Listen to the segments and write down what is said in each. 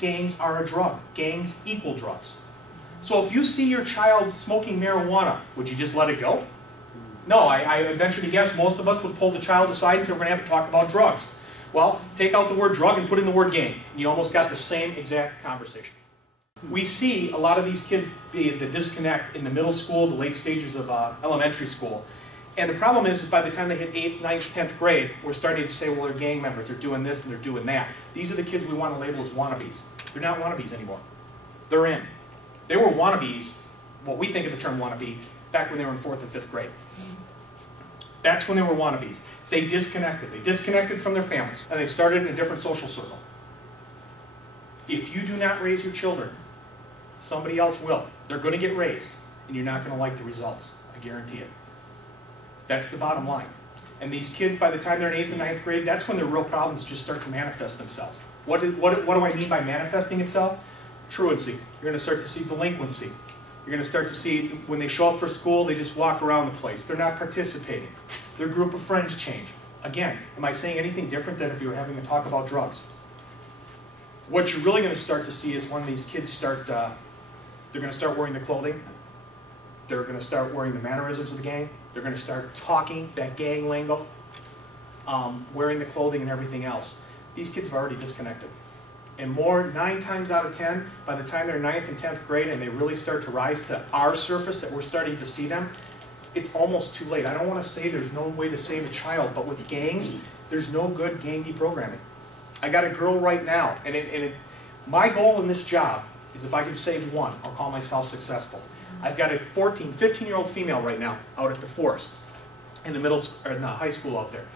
gangs are a drug. Gangs equal drugs. So if you see your child smoking marijuana, would you just let it go? No, I venture to guess most of us would pull the child aside and say, we're going to have to talk about drugs. Well, take out the word drug and put in the word gang. You almost got the same exact conversation. We see a lot of these kids be the disconnect in the middle school, the late stages of elementary school. And the problem is by the time they hit 8th, 9th, 10th grade, we're starting to say, well, they're gang members, they're doing this and they're doing that. These are the kids we want to label as wannabes. They're not wannabes anymore. They're in. They were wannabes, what we think of the term wannabe, back when they were in 4th and 5th grade. That's when they were wannabes. They disconnected. They disconnected from their families, and they started in a different social circle. If you do not raise your children, somebody else will. They're going to get raised, and you're not going to like the results. I guarantee it. That's the bottom line. And these kids, by the time they're in 8th and 9th grade, that's when their real problems just start to manifest themselves. What do I mean by manifesting itself? Truancy. You're going to start to see delinquency. You're going to start to see when they show up for school, they just walk around the place. They're not participating. Their group of friends change. Again, am I saying anything different than if you were having a talk about drugs? What you're really going to start to see is when these kids start, they're going to start wearing the clothing. They're going to start wearing the mannerisms of the gang. They're going to start talking that gang lingo, wearing the clothing and everything else. These kids have already disconnected. And 9 times out of 10, by the time they're 9th and 10th grade and they really start to rise to our surface that we're starting to see them, it's almost too late. I don't want to say there's no way to save a child, but with gangs, there's no good gang deprogramming. I got a girl right now, and my goal in this job is if I can save one, I'll call myself successful. I've got a 15-year-old female right now out at the forest in the high school out there.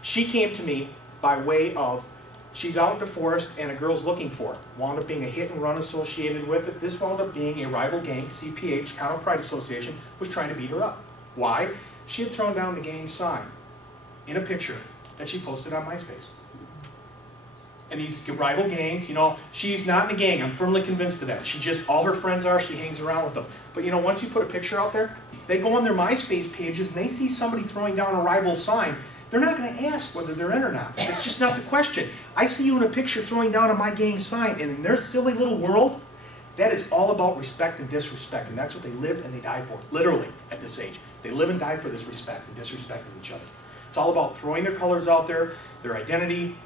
She came to me by way of, she's out in the forest and a girl's looking for her. Wound up being a hit and run associated with it. This wound up being a rival gang, CPH, Counter Pride Association, was trying to beat her up. Why? She had thrown down the gang sign in a picture that she posted on MySpace. And these rival gangs, you know, she's not in a gang. I'm firmly convinced of that. She just, all her friends are, she hangs around with them. But you know, once you put a picture out there, they go on their MySpace pages and they see somebody throwing down a rival sign. They're not going to ask whether they're in or not. It's just not the question. I see you in a picture throwing down a my gang sign, and in their silly little world, that is all about respect and disrespect. And that's what they live and they die for, literally, at this age. They live and die for this respect and disrespect of each other. It's all about throwing their colors out there, their identity.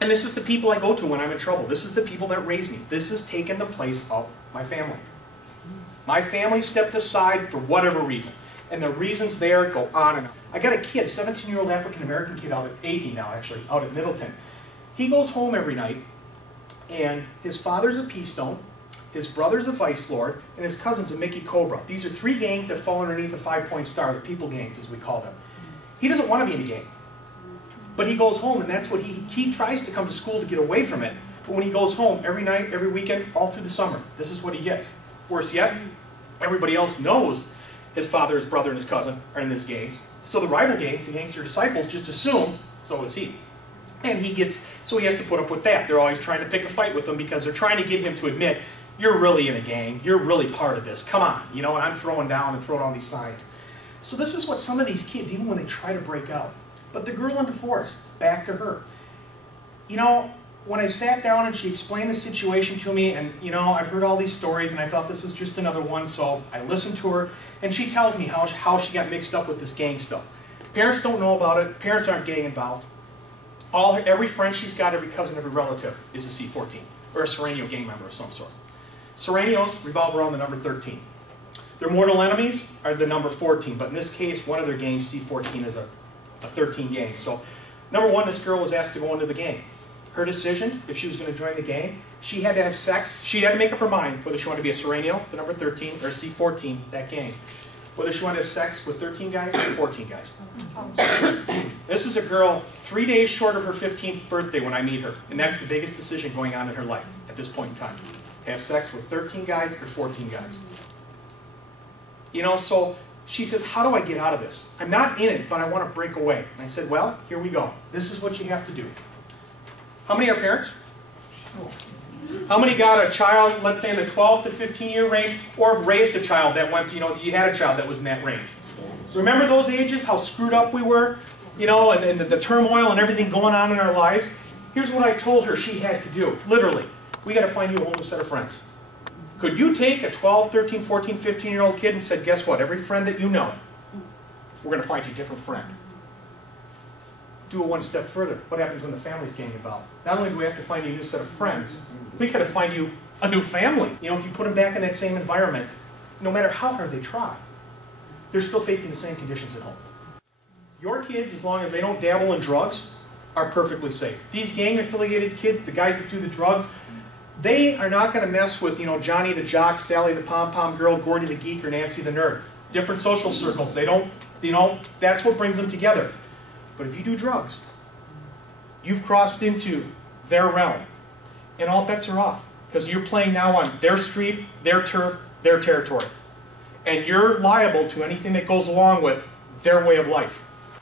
And this is the people I go to when I'm in trouble. This is the people that raised me. This has taken the place of my family. My family stepped aside for whatever reason. And the reasons there go on and on. I got a kid, 17-year-old African-American kid, 18 now actually, out at Middleton. He goes home every night, and his father's a Pea Stone, his brother's a Vice Lord, and his cousin's a Mickey Cobra. These are 3 gangs that fall underneath a 5-point star, the people gangs as we call them. He doesn't want to be in a gang. But he goes home, and that's what he tries to come to school to get away from it. But when he goes home every night, every weekend, all through the summer, this is what he gets. Worse yet, everybody else knows his father, his brother, and his cousin are in these gangs. So the rival gangs, the gangster disciples, just assume so is he. And so he has to put up with that. They're always trying to pick a fight with him because they're trying to get him to admit, you're really in a gang, you're really part of this, come on, you know, and I'm throwing down and throwing all these signs. So this is what some of these kids, even when they try to break out. But the girl in the forest, back to her. You know, when I sat down and she explained the situation to me, and you know, I've heard all these stories and I thought this was just another one, so I listened to her, and she tells me how she got mixed up with this gang stuff. Parents don't know about it, parents aren't gang involved. Every friend she's got, every cousin, every relative is a C14, or a Serrano gang member of some sort. Serranos revolve around the number 13. Their mortal enemies are the number 14, but in this case, one of their gangs, C14, is a 13 gang. So, number 1, this girl was asked to go into the gang. Her decision, if she was going to join the gang, she had to have sex. She had to make up her mind whether she wanted to be a Serrano, the number 13, or C14, that gang. Whether she wanted to have sex with 13 guys or 14 guys. This is a girl 3 days short of her 15th birthday when I meet her. And that's the biggest decision going on in her life at this point in time. To have sex with 13 guys or 14 guys. You know, so she says, how do I get out of this? I'm not in it, but I want to break away. And I said, well, here we go. This is what you have to do. How many are parents? How many got a child, let's say in the 12 to 15-year range, or have raised a child that went, you know, you had a child that was in that range? Remember those ages, how screwed up we were, you know, and the turmoil and everything going on in our lives? Here's what I told her she had to do, literally. we got to find you a whole new set of friends. Could you take a 12, 13, 14, 15-year-old kid and said, guess what, every friend that you know, we're going to find you a different friend. Do it one step further. What happens when the family's getting involved? Not only do we have to find you a new set of friends, we got to find you a new family. You know, if you put them back in that same environment, no matter how hard they try, they're still facing the same conditions at home. Your kids, as long as they don't dabble in drugs, are perfectly safe. These gang-affiliated kids, the guys that do the drugs, they are not going to mess with, you know, Johnny the jock, Sally the pom-pom girl, Gordy the geek, or Nancy the nerd. Different social circles. They don't, you know, that's what brings them together. But if you do drugs, you've crossed into their realm, and all bets are off. Because you're playing now on their street, their turf, their territory. And you're liable to anything that goes along with their way of life.